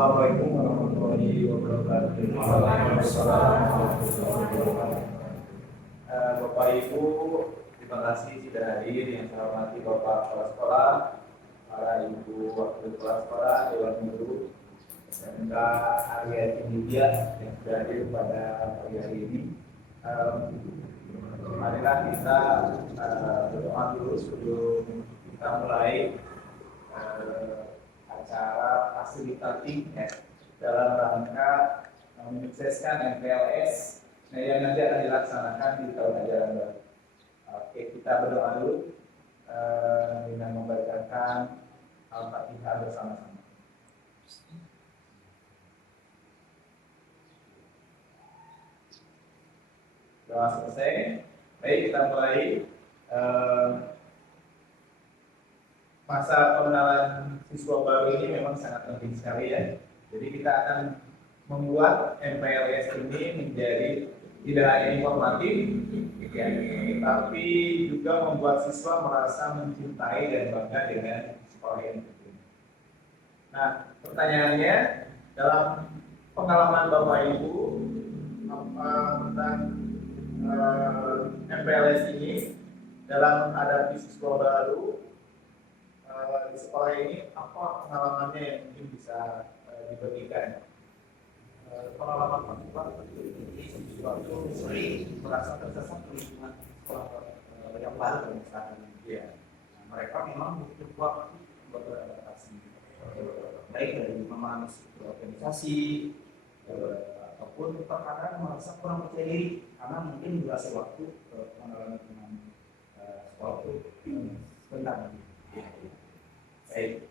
Assalamualaikum warahmatullahi wabarakatuh. Bapak Ibu, terima kasih sudah hadir. Yang saya hormati Bapak Kepala Sekolah, para Ibu Wakil Kepala Sekolah, Dewan Guru, SMK Arya Media yang sudah hadir pada pagi hari ini. Marilah kita berdoa dulu sebelum kita mulai acara fasilitatif ya, dalam rangka menyukseskan MPLS yang nanti akan dilaksanakan di tahun ajaran baru. Oke, kita berdoa dulu dengan membacakan Al-Fatihah bersama-sama. Doa selesai. Baik, kita mulai masa pengenalan siswa baru ini memang sangat penting sekali ya. Jadi kita akan membuat MPLS ini menjadi tidak hanya informatif, ya, tapi juga membuat siswa merasa mencintai dan bangga dengan sekolah yang terpilih. Nah, pertanyaannya, dalam pengalaman Bapak Ibu tentang MPLS ini dalam menghadapi siswa baru di sekolah ini, apa pengalamannya yang mungkin bisa dibagikan? Pengalaman ini siswa itu sering merasa tersesat di lingkungan sekolah yang baru misalnya. Ya, mereka memang butuh waktu untuk beradaptasi, baik dari memahami organisasi ataupun terkadang merasa kurang percaya diri karena mungkin durasi waktu mengalami dengan sekolah itu sebentar. Baik,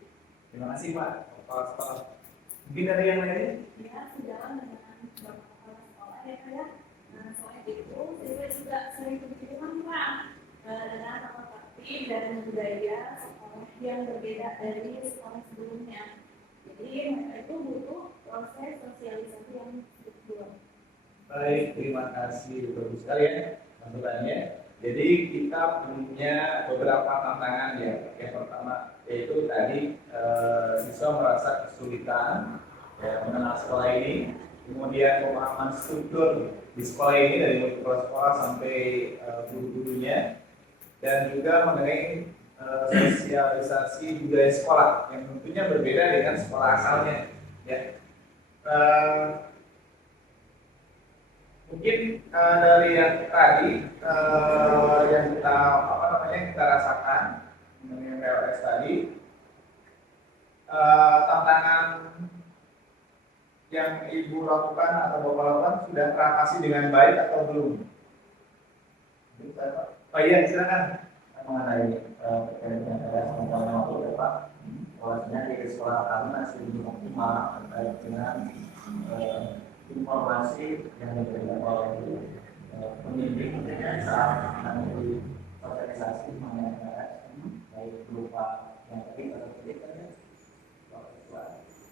terima kasih Pak Kepala Sekolah. Mungkin dari yang lainnya? Ya, sejalan dengan Bapak Kepala Sekolah ya Pak. Nah, selain itu, saya juga sering berpikirkan Pak dengan tata tertib dan budaya sekolah yang berbeda dari sekolah sebelumnya. Jadi mereka itu butuh proses sosialisasi yang betul. Baik, terima kasih bagus sekali ya masukannya. Jadi kita punya beberapa tantangan ya. Yang pertama yaitu tadi siswa merasa kesulitan ya, mengenal sekolah ini, kemudian pemahaman struktur di sekolah ini dari mulai kepala sekolah sampai guru-gurunya, dan juga mengenai sosialisasi budaya sekolah yang tentunya berbeda dengan sekolah asalnya ya. Mungkin dari yang tadi yang kita rasakan mengenai MPLS tadi, tantangan yang Ibu lakukan atau Bapak lakukan sudah teratasi dengan baik atau belum? Oh iya, silakan. Mengenai terkait dengan pengalaman waktu Pak, bahwasanya di sekolah kami masih belum optimal terkait dengan informasi yang diberikan oleh pembimbing saat nanti sosialisasi mengenai MPLS, baik berupa yang tadi atau tidak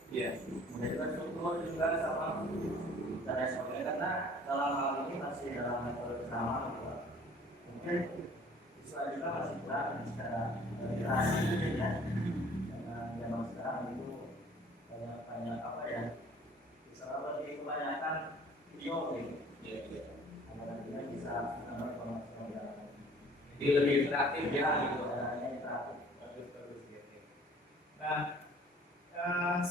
ya. Kemudian juga struktur juga sama dan sebagainya, karena dalam hal ini masih dalam metode sama, mungkin siswa juga masih kurang secara literasi ya. Dengan zaman sekarang itu banyak apa ya, misalnya lebih kebanyakan video gitu. Iya. Nantinya bisa menambah pengetahuan. Jadi lebih interaktif ya gitu. Interaktif. Nah,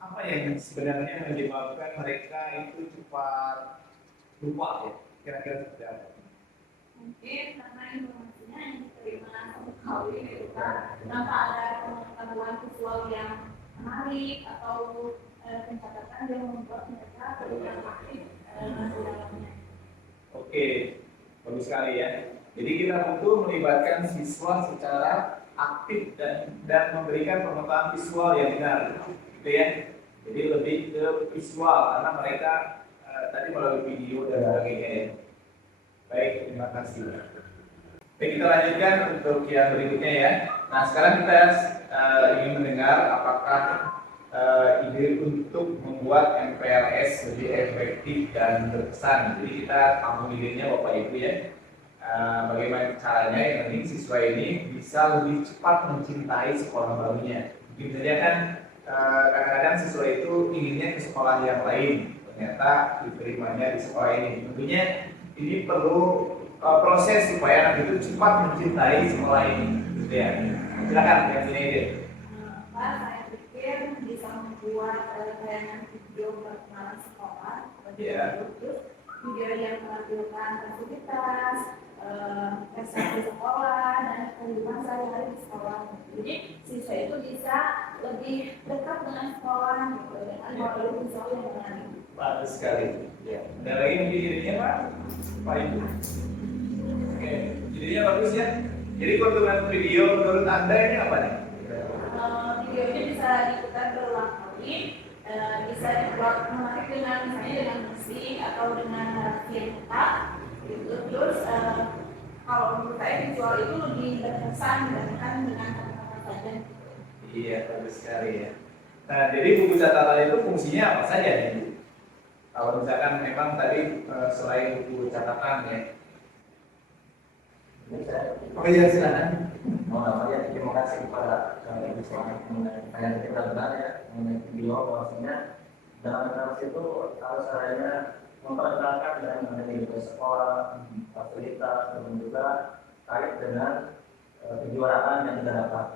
apa yang sebenarnya menyebabkan mereka itu cepat lupa ya? Kira-kira seperti apa? Mungkin karena informasinya yang diterima sekali gitu kan, tanpa ada pengetahuan visual yang menarik atau pencatatan yang membuat mereka terlihat aktif masuk dalamnya. Oke, bagus sekali ya. Jadi kita butuh melibatkan siswa secara aktif dan memberikan pengetahuan visual yang benar, gitu ya. Jadi lebih ke visual karena mereka tadi melalui video dan sebagainya ya. Baik, terima kasih. Baik, kita lanjutkan untuk yang berikutnya ya. Nah, sekarang kita ingin mendengar apakah ide untuk membuat MPLS lebih efektif dan berkesan. Jadi kita tampung idenya Bapak Ibu ya. Bagaimana caranya yang penting siswa ini bisa lebih cepat mencintai sekolah barunya. Mungkin saja kan kadang-kadang siswa itu inginnya ke sekolah yang lain, ternyata diterimanya di sekolah ini. Tentunya ini perlu proses supaya anak itu cepat mencintai sekolah ini, gitu ya. Silakan yang punya ide. Pak, saya pikir bisa membuat tayangan video perkenalan sekolah, terus video yang menampilkan aktivitas, prestasi sekolah dan kehidupan sehari-hari di sekolah. Jadi siswa itu bisa lebih dekat dengan sekolah, gitu, dengan modul visual yang menarik. Bagus sekali. Ya. Ada lagi mungkin idenya Pak? Pak Ibu. Oke, idenya bagus ya. Jadi keuntungan video menurut Anda ini apa nih? Video ini bisa diputar berulang kali, bisa dibuat menarik dengan misalnya dengan musik atau dengan narasi yang tetap. Gitu. Terus kalau menurut saya visual itu lebih berkesan dibandingkan dengan kata-kata saja. Iya, bagus sekali ya. Nah, jadi buku catatan itu fungsinya apa saja nih? Kalau misalkan memang tadi selain buku catatan ya. Oh iya, silakan. Mau namanya terima kasih kepada Ibu Selamat mengenai yang kita benar ya mengenai video bahwasanya dalam narasi itu harus adanya memperkenalkan dan mengenai sekolah, fasilitas dan juga kait dengan kejuaraan yang kita dapat.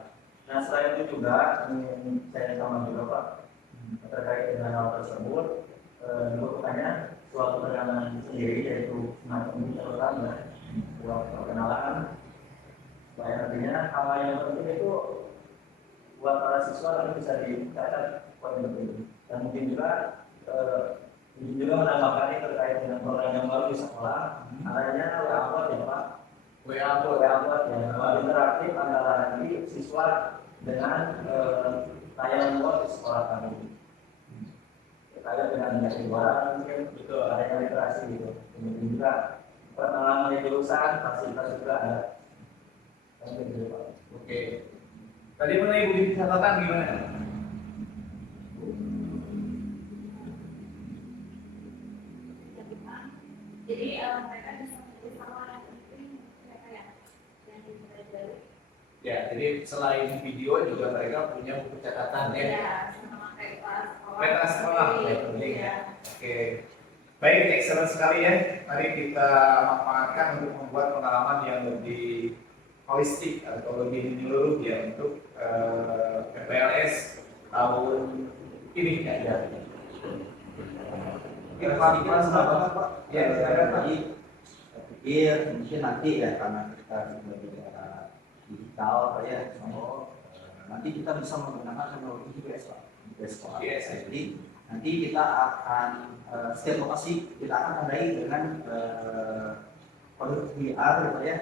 Nah selain itu juga saya sama juga Pak terkait dengan hal tersebut dibutuhkannya suatu penanganan sendiri yaitu semacam catatan ya buat perkenalan supaya nantinya hal yang penting itu buat para siswa nanti bisa dicatat poin penting dan mungkin juga menambahkan ini terkait dengan program yang baru di sekolah adanya WA Bot ya Pak WA Bot ya interaktif antara nanti siswa dengan layanan bot di sekolah kami terkait dengan kejuaraan mungkin betul adanya literasi gitu kemudian juga perkenalan jurusan fasilitas juga ada. Oke. Tadi mengenai buku catatan gimana? Jadi mereka bisa menulis hal yang penting mereka yang dipelajari. Ya, jadi selain video juga mereka punya buku catatan ya. Ya, sama kayak Peta sekolah ya penting ya. Oke. Baik, excellent sekali ya. Mari kita manfaatkan untuk membuat pengalaman yang lebih holistik atau lebih menyeluruh ya untuk PPLS tahun ini ya. Kita Pak. Ya, silakan Pak. Pikir mungkin nanti ya karena kita sudah bicara digital Pak ya, nanti kita bisa menggunakan teknologi GPS Pak. GPS. Jadi nanti kita akan setiap lokasi kita akan tandai dengan kode QR gitu ya.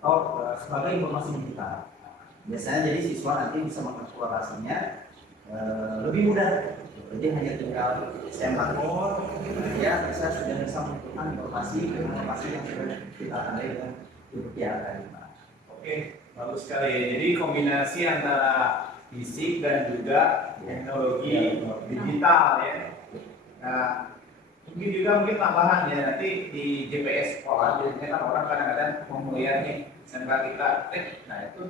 Atau sebagai informasi digital. Biasanya jadi siswa nanti bisa mengeksplorasinya lebih mudah. Jadi hanya tinggal stempel code, ya sudah bisa menentukan informasi yang sudah kita tandai dengan QR tadi Pak. Oke, bagus sekali. Jadi kombinasi antara fisik dan juga teknologi digital ya. Nah, mungkin tambahan ya nanti di GPS sekolah biasanya kan orang kadang-kadang mau melihat nih sampel kita, nah itu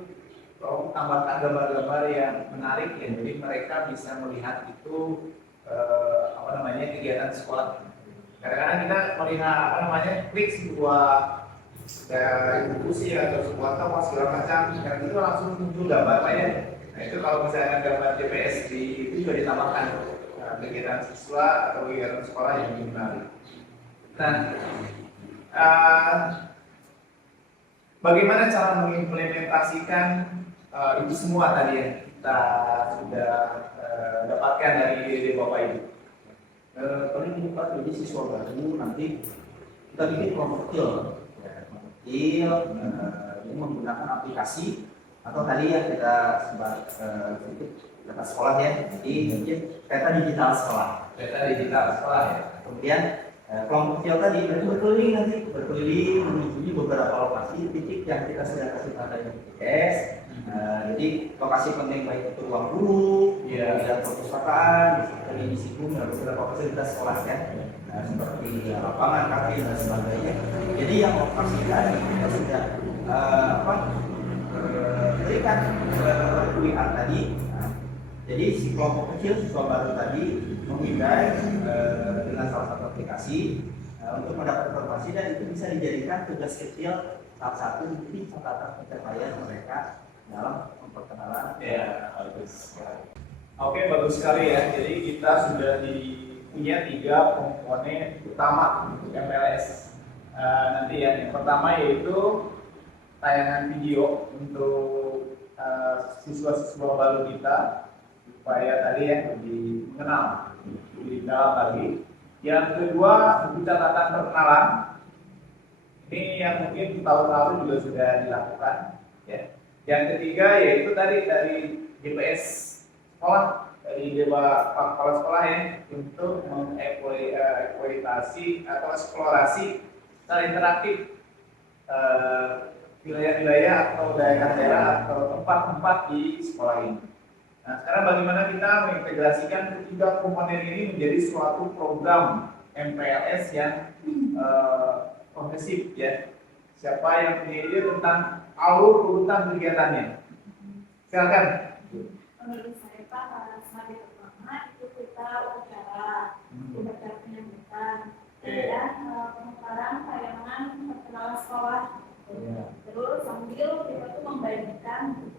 tambahkan gambar-gambar yang menarik ya, jadi mereka bisa melihat itu kegiatan sekolah. Kadang-kadang kita melihat klik sebuah institusi atau sebuah tempat segala macam, dan itu langsung muncul gambarnya. Nah itu kalau misalnya gambar GPS itu juga ditambahkan kegiatan siswa atau kegiatan sekolah yang lebih menarik. Nah, bagaimana cara mengimplementasikan itu semua tadi yang kita sudah dapatkan dari Bapak Ibu? Paling ini Pak, jadi siswa baru nanti kita bikin kelompok kecil, ini menggunakan aplikasi atau tadi ya kita sebut data sekolah ya, jadi mungkin peta digital sekolah. Peta digital sekolah ya. Kemudian kelompok kecil tadi berkeliling menuju beberapa lokasi titik yang kita sudah kasih tanda GPS. Jadi lokasi penting baik itu ruang guru, dan perpustakaan, di situ dan beberapa fasilitas sekolah ya, seperti lapangan, kafe dan sebagainya. Jadi yang lokasi tadi kita sudah berikan QR tadi. Jadi si kelompok kecil siswa baru tadi memindai dengan salah satu aplikasi untuk mendapat informasi, dan itu bisa dijadikan tugas kecil salah satu bukti catatan pencapaian mereka dalam memperkenalan. Ya, bagus. Oke, bagus sekali ya. Jadi kita sudah punya 3 komponen utama untuk MPLS. Nanti ya, yang pertama yaitu tayangan video untuk siswa-siswa baru kita supaya tadi ya lebih mengenal lebih dalam lagi. Yang kedua, buku catatan perkenalan. Ini yang mungkin tahun lalu juga sudah dilakukan. Ya. Yang ketiga yaitu tadi dari GPS sekolah, dari kepala sekolah ya, untuk mengeksploitasi atau eksplorasi secara interaktif wilayah-wilayah atau daerah-daerah atau tempat-tempat di sekolah ini. Nah, sekarang bagaimana kita mengintegrasikan ketiga komponen ini menjadi suatu program MPLS yang progresif ya. Siapa yang punya ide tentang alur urutan kegiatannya? Silakan. Menurut saya Pak, hari pertama itu kita upacara penyambutan, dan pemutaran tayangan perkenalan sekolah. Terus sambil kita tuh membagikan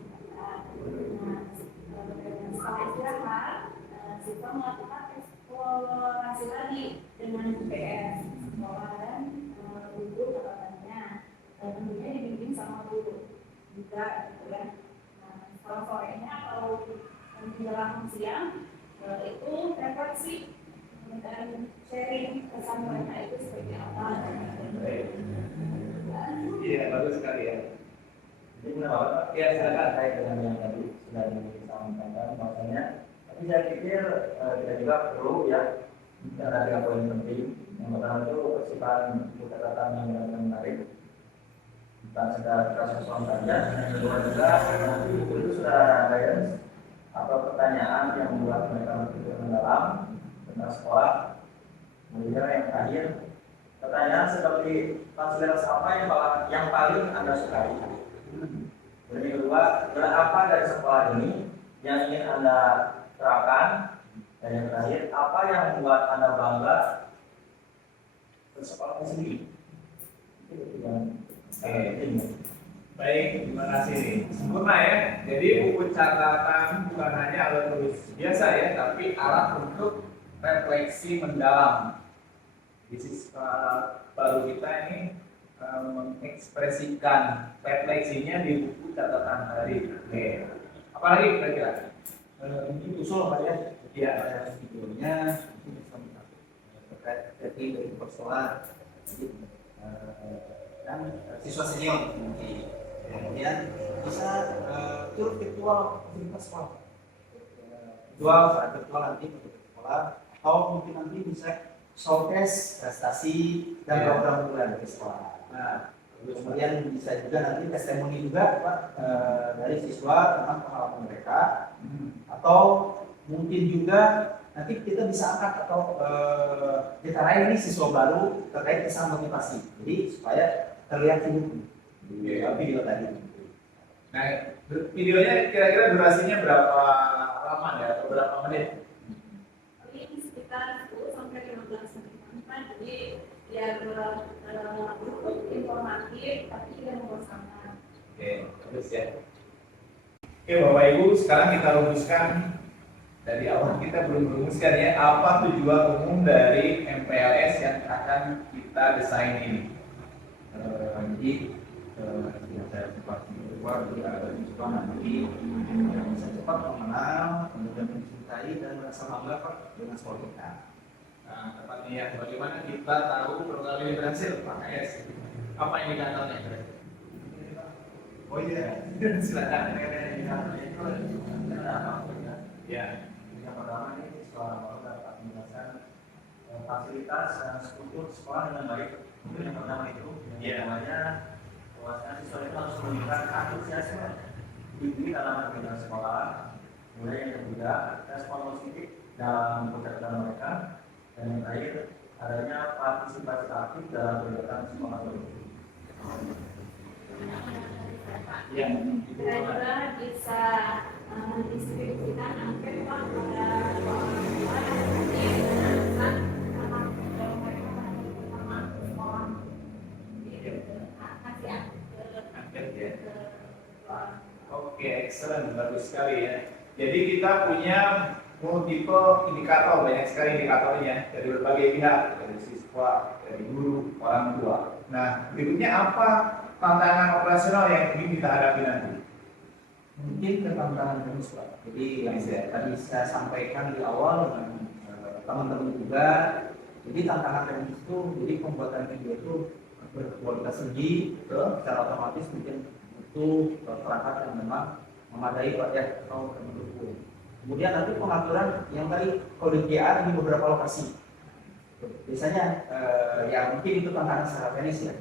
setelah istirahat, siswa melakukan eksplorasi lagi dengan GPS sekolah dan guru catatannya. Tentunya dibimbing sama guru juga gitu ya. Kalau sorenya atau menjelang siang itu refleksi dan sharing kesan mereka itu seperti apa. Iya, bagus sekali ya. Jadi kenapa? Ya, silakan. Terkait dengan yang tadi sudah disampaikan bahwasanya, tapi saya pikir kita juga perlu ya, ada 3 poin penting. Yang pertama itu kesukaan buku catatan yang benar-benar menarik, bukan sekedar kasus-kasus saja. Yang kedua juga nanti itu sudah guidance atau pertanyaan yang membuat mereka berpikir mendalam tentang sekolah. Kemudian yang terakhir, pertanyaan seperti fasilitas apa yang paling Anda sukai. Dan yang kedua, apa dari sekolah ini yang ingin Anda terapkan. Dan yang terakhir, apa yang membuat Anda bangga ke sekolah sendiri. Itu yang Baik, terima kasih nih. Sempurna ya. Jadi buku catatan bukan hanya alat tulis biasa ya, tapi alat untuk refleksi mendalam. Di siswa baru kita ini mengekspresikan refleksinya di buku catatan hari. Oke. Apalagi kira-kira? Mungkin usul Pak ya, Iya. videonya mungkin bisa terkait dari persoalan dan siswa senior mungkin. Kemudian bisa turut virtual fasilitas sekolah, virtual nanti untuk sekolah, atau mungkin nanti bisa showcase prestasi dan program unggulan dari sekolah. Nah, kemudian bisa juga nanti testimoni juga Pak, dari siswa tentang pengalaman mereka, atau mungkin juga nanti kita bisa angkat atau kita raih siswa baru terkait kisah motivasi, jadi supaya terlihat hidup di video tadi. Nah, videonya kira-kira durasinya berapa lama ya, atau berapa menit? Ini sekitar 10 sampai 15 menit kan, jadi ya cukup informatif tapi tidak membosankan. Oke, bagus ya. Oke Bapak Ibu, sekarang kita rumuskan. Dari awal kita belum rumuskan ya, apa tujuan umum dari MPLS yang akan kita desain ini. Jadi saya cepat keluar dari siswa nanti bisa cepat mengenal, kemudian mencintai dan merasa bangga Pak dengan sekolah kita. Nah, tepatnya ya, bagaimana kita tahu program ini berhasil, Pak KS? Apa indikatornya? Oh iya, Silakan. Ya. Yang pertama ini siswa baru dapat menjelaskan fasilitas dan struktur sekolah dengan baik. Itu yang pertama itu. Yang namanya bahwasanya siswa itu harus menunjukkan antusiasme tinggi dalam kegiatan sekolah. Kemudian yang ketiga, respon positif dalam pekerjaan mereka. Dan yang terakhir, adanya partisipasi aktif dalam kegiatan sekolah itu. Yang Kita juga bisa mendistribusikan angket Pak pada orang tua yang nanti akan kalau mereka sama sekolah kasih angket ya. ke Oke, excellent, bagus sekali ya. Jadi kita punya multiple indikator, banyak sekali indikatornya dari berbagai pihak, dari siswa, dari guru, orang tua. Nah, berikutnya apa tantangan operasional yang ingin kita hadapi nanti? Mungkin ke tantangan teknis Pak. Jadi yang tadi saya sampaikan di awal dengan teman-teman juga. Jadi tantangan teknis itu, jadi pembuatan video itu berkualitas tinggi, secara otomatis mungkin butuh perangkat yang memang memadai Pak ya atau mendukung. Kemudian nanti pengaturan yang tadi kode QR di beberapa lokasi. Biasanya ya mungkin itu tantangan secara teknis ya.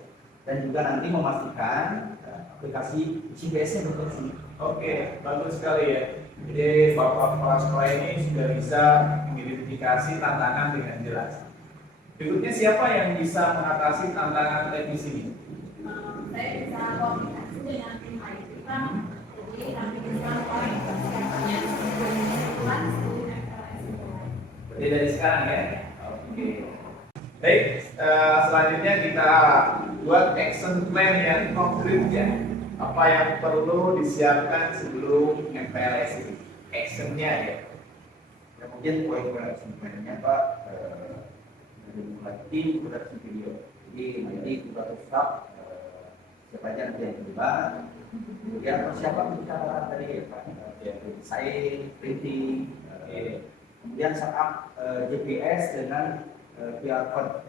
Dan juga nanti memastikan aplikasi GPS-nya berfungsi. Oke, bagus sekali ya. Jadi Bapak Kepala Sekolah ini sudah bisa mengidentifikasi tantangan dengan jelas. Berikutnya siapa yang bisa mengatasi tantangan teknis ini? saya bisa komunikasi dengan tim IT Pak. Jadi kami bisa komunikasinya dengan Berarti dari sekarang ya. Oke. Baik, selanjutnya kita buat action plan yang konkret ya. Apa yang perlu disiapkan sebelum MPLS ini? Actionnya ya. Dan kemudian poin-poin action plan-nya Pak dari mulai tim produksi video. Jadi nanti kita tetap siapa aja nanti yang terlibat. Kemudian persiapan bicara tadi ya Pak, desain, printing, kemudian setup GPS dengan QR code.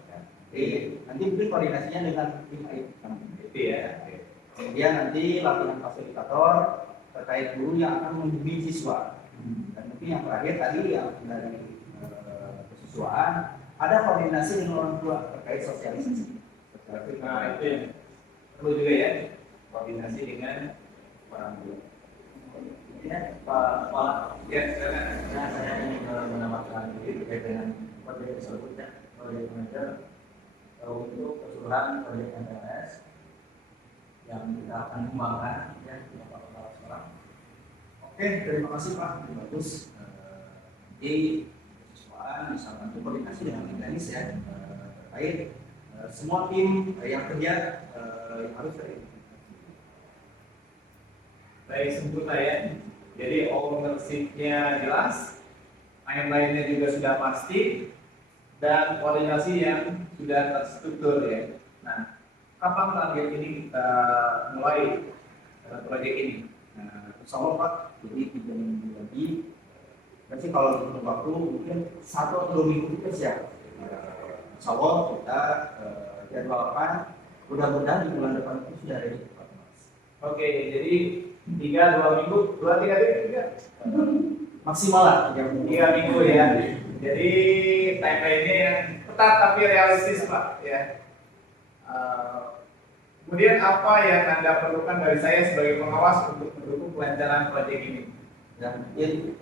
Jadi nanti mungkin koordinasinya dengan tim IT. Itu ya. Kemudian nanti latihan fasilitator terkait guru yang akan membimbing siswa. Dan mungkin yang terakhir tadi yang dari kesiswaan ada koordinasi dengan orang tua terkait sosialisasi. Nah itu yang perlu juga ya, koordinasi dengan orang tua. Ya, Pak Kepala, Ya, silakan. nah, saya ingin menambahkan diri terkait dengan proyek tersebut ya, proyek manajer untuk keseluruhan proyek MPLS yang kita akan kembangkan ya, Bapak Kepala Sekolah. Oke, terima kasih Pak. Bagus. Jadi siswaan bisa bantu koordinasi dengan tim teknis ya terkait semua tim yang kerja yang harus terlibat. Baik, sempurna ya. Jadi ownership-nya jelas, timeline-nya juga sudah pasti, dan koordinasi yang sudah terstruktur ya. Nah, kapan target ini kita mulai proyek ini? Nah, insya Allah Pak, jadi 3 minggu lagi. Berarti kalau untuk waktu mungkin 1 atau 2 minggu kita siap. Insya Allah kita jadwalkan, mudah-mudahan di bulan depan itu sudah ready Pak. Oke, jadi 2 minggu, 3 minggu, Maksimal lah 3 minggu. 3 minggu ya. Jadi timeline-nya yang ketat tapi realistis Pak ya. Kemudian apa yang Anda perlukan dari saya sebagai pengawas untuk mendukung kelancaran proyek ini? Dan mungkin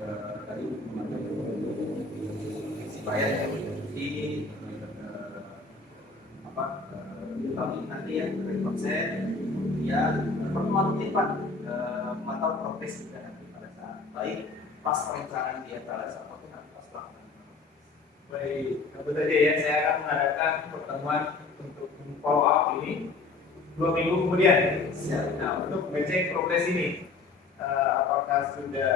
tadi supaya ya di tahun ini nanti ya dari konsep kemudian pertemuan rutin Pak memantau progres juga nanti pada saat baik pas perencanaan di MPLS ataupun nanti pas pelaksanaan. Baik, tentu saja ya saya akan mengadakan pertemuan untuk follow up ini 2 minggu kemudian. Nah, untuk mengecek progres ini, apakah sudah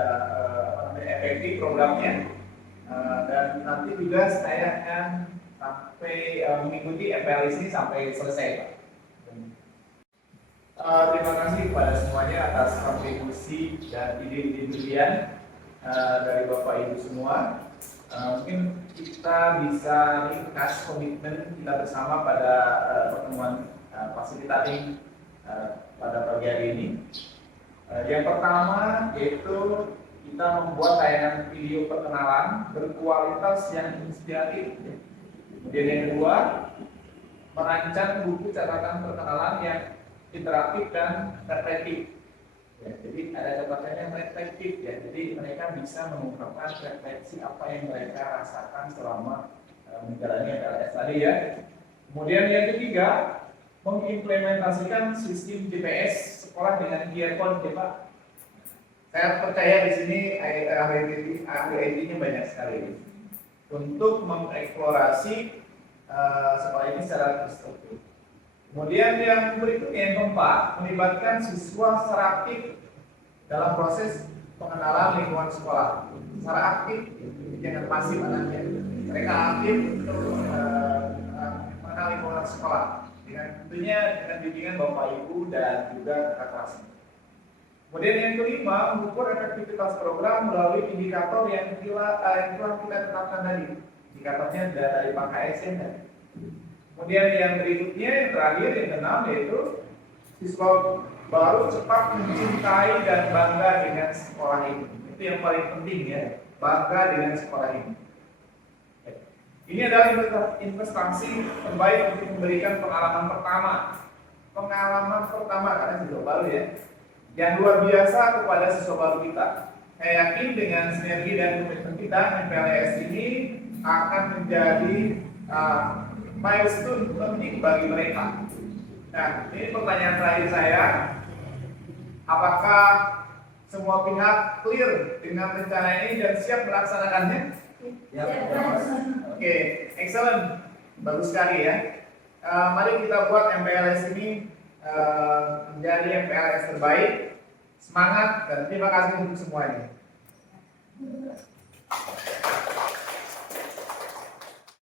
efektif programnya, dan nanti juga saya akan sampai mengikuti MPLS ini sampai selesai, Pak. Terima kasih kepada semuanya atas kontribusi dan ide-ide brilian dari Bapak Ibu semua. Mungkin kita bisa ringkas komitmen kita bersama pada pertemuan fasilitating pada pagi hari ini. Yang pertama yaitu kita membuat tayangan video perkenalan berkualitas yang inspiratif. Kemudian yang kedua, merancang buku catatan perkenalan yang interaktif dan reflektif. Ya, jadi ada catatan yang reflektif ya. Jadi mereka bisa mengungkapkan refleksi apa yang mereka rasakan selama menjalani MPLS tadi ya. Kemudian yang ketiga, mengimplementasikan sistem GPS sekolah dengan QR code, ya Pak. Saya percaya di sini ahli IT-nya banyak sekali untuk mengeksplorasi sekolah ini secara terstruktur. Kemudian yang berikutnya yang keempat, melibatkan siswa secara aktif dalam proses pengenalan lingkungan sekolah. Secara aktif, jangan pasif anaknya. Mereka aktif untuk mengenal lingkungan sekolah. Dengan tentunya dengan bimbingan Bapak Ibu dan juga kakak kelas. Kemudian yang kelima, mengukur efektivitas program melalui indikator yang telah kita tetapkan tadi. Indikatornya dari Pak KSN tadi. Kemudian yang berikutnya, yang terakhir, yang keenam, yaitu siswa baru cepat mencintai dan bangga dengan sekolah ini. Itu yang paling penting ya, bangga dengan sekolah ini. Ini adalah investasi terbaik untuk memberikan pengalaman pertama. Pengalaman pertama karena siswa baru ya, yang luar biasa kepada siswa baru kita. Saya yakin dengan sinergi dan komitmen kita, MPLS ini akan menjadi milestone penting bagi mereka. Nah, ini pertanyaan terakhir saya. Apakah semua pihak clear dengan rencana ini dan siap melaksanakannya? Ya, Oke, excellent. Bagus sekali ya. Mari kita buat MPLS ini menjadi MPLS terbaik. Semangat dan terima kasih untuk semuanya.